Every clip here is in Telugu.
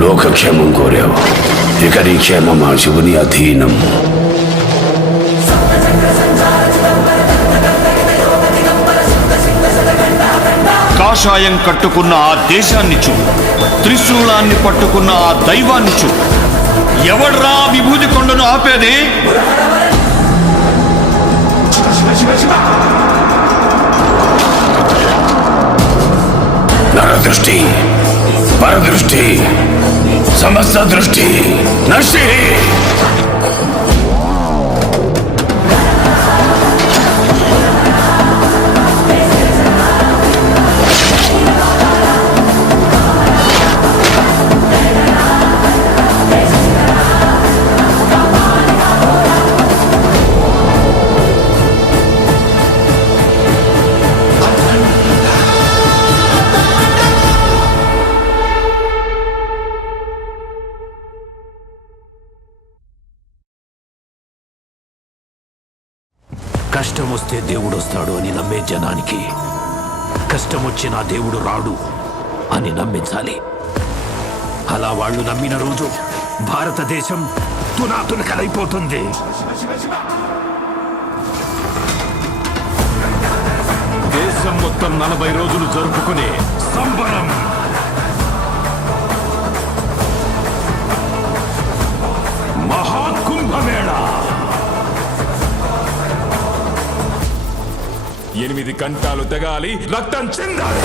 లోకక్షేమం కోరావు, ఇక నీ క్షేమం ఆ శివుని అధీనం. కాషాయం కట్టుకున్న ఆ దేశాన్ని చూడు, త్రిశూలాన్ని పట్టుకున్న ఆ దైవాన్ని చూడు. ఎవడ్రా విభూతి కొండను ఆపేది? నరదృష్టి, పరదృష్టి, సమస్త దృష్టి నశి. కష్టం వస్తే దేవుడు వస్తాడు అని నమ్మే జనానికి కష్టం వచ్చినా దేవుడు రాడు అని నమ్మించాలి. అలా వాళ్ళు నమ్మిన రోజు భారతదేశం తునాతునకలైపోతుంది. దేశం మొత్తం 40 రోజులు జరుపుకునే సంబరం. మహాకుంభమేళ 8 గంటలు తెగాలి, రక్తం చెందాలి.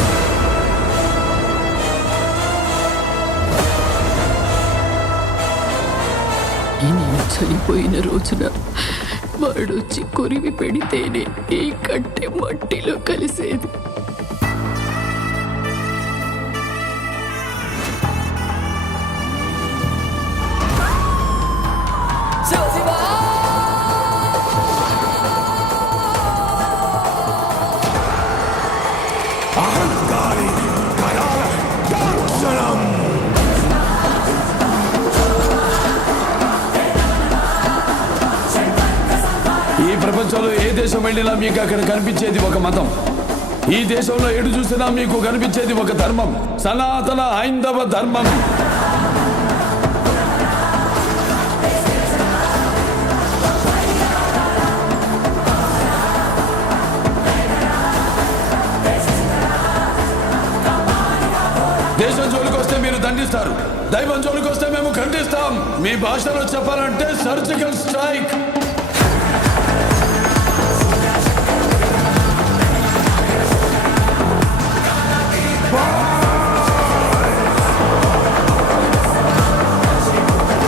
నేను చనిపోయిన రోజున వాడొచ్చి కొరివి పెడితేనే ఈ కట్టె మట్టిలో కలిసేది. ఈ ప్రపంచంలో ఏ దేశం వెళ్ళినా మీకు అక్కడ కనిపించేది ఒక మతం. ఈ దేశంలో ఎటు చూసినా మీకు కనిపించేది ఒక ధర్మం, సనాతన హైందవ ధర్మం. దేశం జోలికి వస్తే మీరు దండిస్తారు, దైవం జోలికి వస్తే మేము ఖండిస్తాం. మీ భాషలో చెప్పాలంటే surgical strike.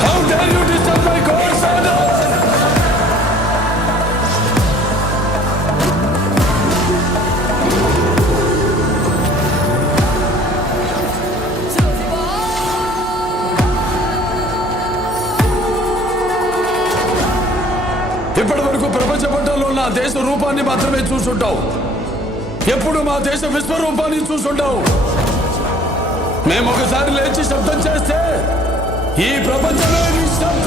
How dare you disturb my God's order? ఇప్పటి వరకు ప్రపంచ పటంలో నా దేశ రూపాన్ని మాత్రమే చూసుంటావు. ఎప్పుడు మా దేశ విశ్వరూపాన్ని చూసుంటావు. మేము ఒకసారి లేచి శబ్దం చేస్తే ఈ ప్రపంచమే నిశ్శబ్దం.